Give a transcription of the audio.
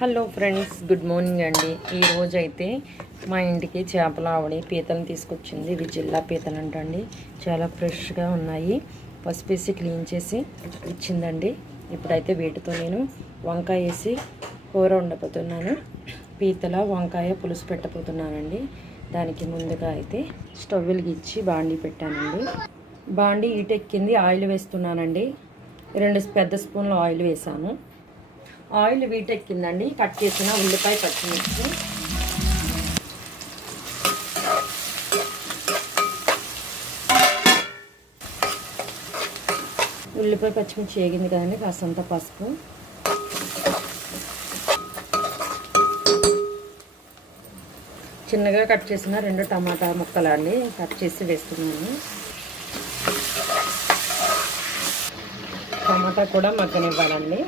Hello friends, good morning అండి. ఈరోజు అయితే మా ఇంటికి చేపల ఆవిడ పీతలను తీసుకొచ్చింది. ఇవి జిల్లా పీతలు అంటండి. చాలా ఫ్రెష్గా ఉన్నాయి. పసుపేసి క్లీన్ చేసి ఇచ్చిందండి. ఇప్పుడైతే వీటితో నేను వంకాయ వేసి కూర వండబోతున్నాను. పీతల వంకాయ పులుసు పెట్టబోతున్నానండి. దానికి ముందుగా అయితే స్టవ్ వెలిగించి బాండీ పెట్టానండి. బాండీ ఈటెక్కింది. ఆయిల్ వేస్తున్నానండి. 2 పెద్ద స్పూన్లు ఆయిల్ వేసాను. ఆయిల్ వీటెక్కిందండి. కట్ చేసిన ఉల్లిపాయ, పచ్చిమిర్చి, వేగింది కదండి. కాసంత పసుపు, చిన్నగా కట్ చేసిన 2 టమాటా ముక్కలు అండి కట్ చేసి వేస్తున్నాను. టమాటా కూడా మగ్గనివ్వాలండి.